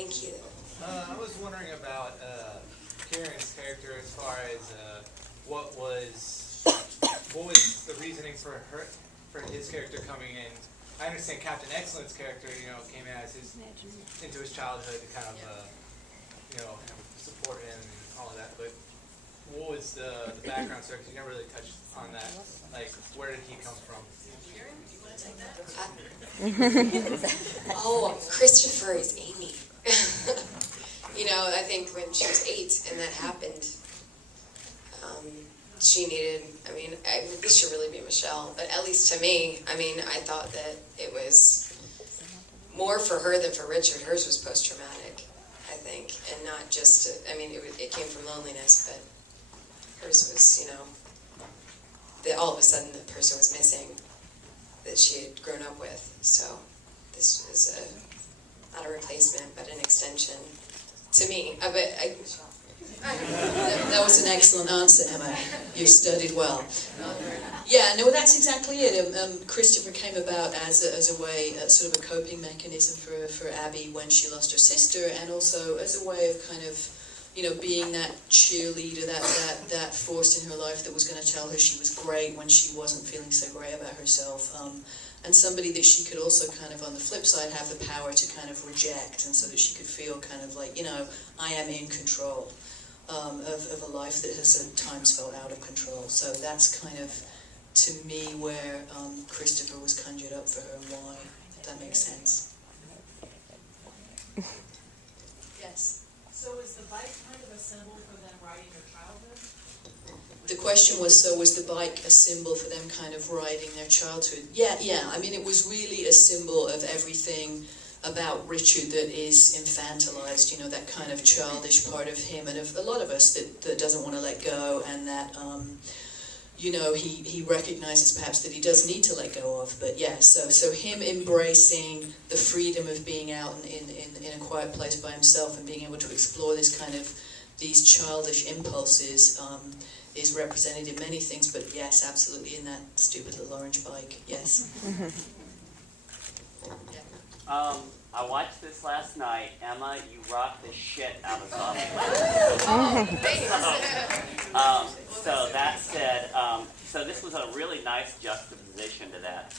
Thank you. I was wondering about Kieran's character as far as what was the reasoning for his character coming in. I understand Captain Excellent's character, came in as into his childhood to kind of support him and all of that. But what was the background story? Because you never really touched on that. Like, where did he come from? Kieran, do you want to take that? Oh, Christopher is Amy. I think when she was 8 and that happened, she needed, this should really be Michelle, but at least to me, I thought that it was more for her than for Richard. Hers was post-traumatic, I think, and not just, it came from loneliness, but hers was, that all of a sudden the person was missing that she had grown up with. So this was not a replacement, but an extension to me. That was an excellent answer, Emma. You studied well. Yeah, no, that's exactly it. Christopher came about as a way, sort of a coping mechanism for Abby when she lost her sister, and also as a way of kind of, being that cheerleader, that force in her life that was going to tell her she was great when she wasn't feeling so great about herself. And somebody that she could also kind of, on the flip side, have the power to kind of reject, and so that she could feel kind of like, I am in control of a life that has at times felt out of control. So that's kind of, to me, where Christopher was conjured up for her and why, if that makes sense. Yes? So is the bike kind of a symbol for them riding their childhood? The question was, so was the bike a symbol for them kind of riding their childhood? Yeah. It was really a symbol of everything about Richard that is infantilized, that kind of childish part of him and of a lot of us that doesn't want to let go, and that, he recognizes perhaps that he does need to let go of. But yeah, so him embracing the freedom of being out in a quiet place by himself and being able to explore these childish impulses is represented in many things, but yes, absolutely in that stupid little orange bike, yes. I watched this last night. Emma, you rocked the shit out of Zombie. So that said, so this was a really nice juxtaposition to that.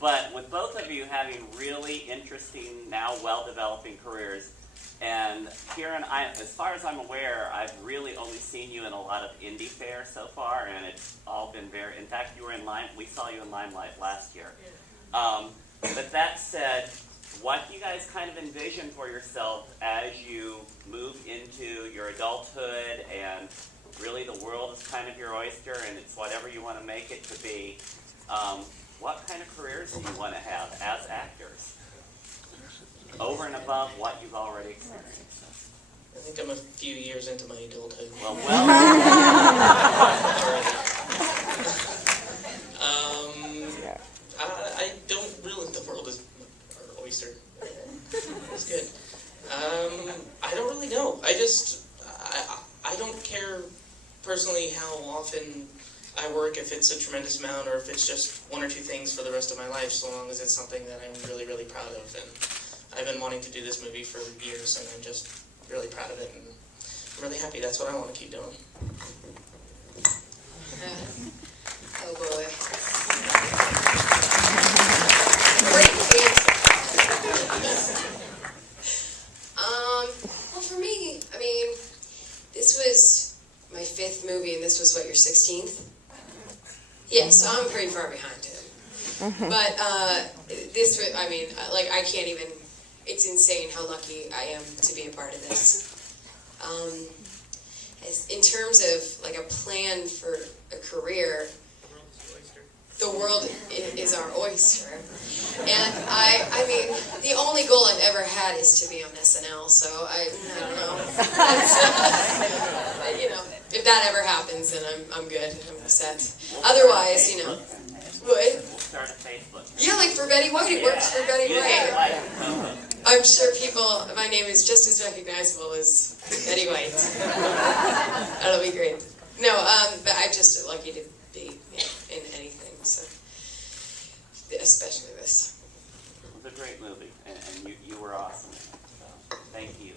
But with both of you having really interesting, now well-developing careers, and Kieran, as far as I'm aware, I've really only seen you in a lot of indie fare so far, and it's all been in fact, we saw you in Limelight last year. But that said, what do you guys kind of envision for yourself as you move into your adulthood, and really the world is kind of your oyster and it's whatever you want to make it to be? What kind of careers do you want to have as actors, over and above what you've already experienced? I think I'm a few years into my adulthood. Well. I don't really. The world is our oyster. It's good. I don't really know. I don't care personally how often I work, if it's a tremendous amount or if it's just one or two things for the rest of my life, so long as it's something that I'm really, really proud of. And I've been wanting to do this movie for years, and I'm just really proud of it, and I'm really happy. That's what I want to keep doing. Oh boy. Great answer. Well, for me, this was my 5th movie, and this was, your 16th? Yeah, so I'm pretty far behind him. But this was, I can't even, it's insane how lucky I am to be a part of this. In terms of, a plan for a career, the world is our oyster. And the only goal I've ever had is to be on SNL, so I don't know. If that ever happens, then I'm good. I'm set. Otherwise, We'll start a Facebook. Yeah, for Betty White. It works for Betty White. I'm sure my name is just as recognizable as Betty White. That'll be great. No, but I'm just lucky to be in anything, so especially this. It was a great movie, and you were awesome. So, thank you.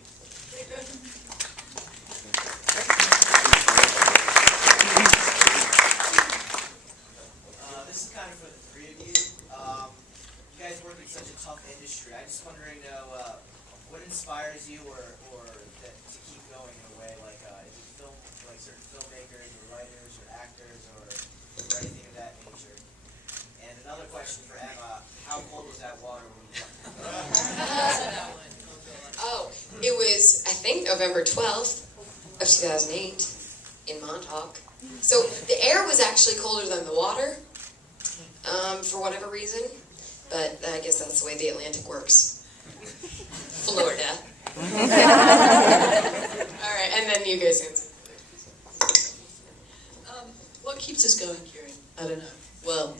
inspires you or that to keep going in a way? Like, is it film, like certain filmmakers or writers or actors or anything of that nature? And another question for Emma, how cold was that water when you Oh, it was, I think, November 12th of 2008 in Montauk. So the air was actually colder than the water, for whatever reason. But I guess that's the way the Atlantic works. Florida. All right, and then you guys answer. What keeps us going, Kieran? I don't know. Well,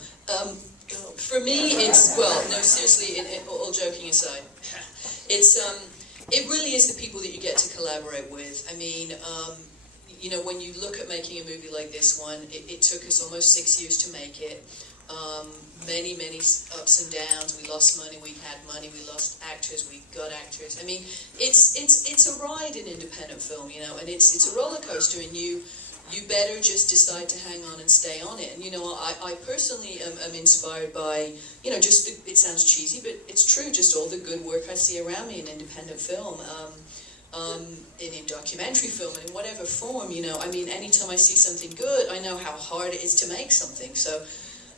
for me, it's, well, no, seriously, all joking aside, it's, it really is the people that you get to collaborate with. I mean, you know, when you look at making a movie like this one, it took us almost 6 years to make it. Many ups and downs. We lost money, we had money, we lost actors, we got actors. I mean, it's a ride in independent film, you know, and it's a roller coaster, and you better just decide to hang on and stay on it. And you know, I personally am inspired by, you know, just it sounds cheesy, but it's true. Just all the good work I see around me in independent film. In documentary film, and in whatever form, you know, I mean, anytime I see something good, I know how hard it is to make something. So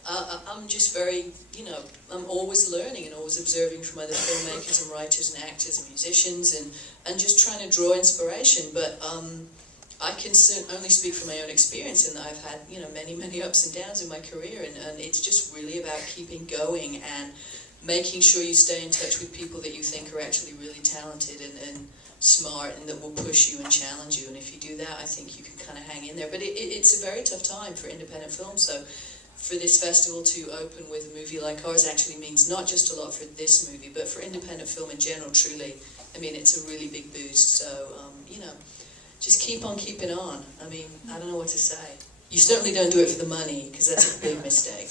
I'm just very, you know, I'm always learning and always observing from other filmmakers and writers and actors and musicians, and just trying to draw inspiration. But I can only speak from my own experience, and I've had, you know, many ups and downs in my career, and it's just really about keeping going and making sure you stay in touch with people that you think are actually really talented and smart, and that will push you and challenge you. And if you do that, I think you can kind of hang in there. But it's a very tough time for independent film, so for this festival to open with a movie like ours actually means not just a lot for this movie, but for independent film in general, truly. I mean, it's a really big boost, so, you know, just keep on keeping on. I mean, I don't know what to say. You certainly don't do it for the money, because that's a big mistake.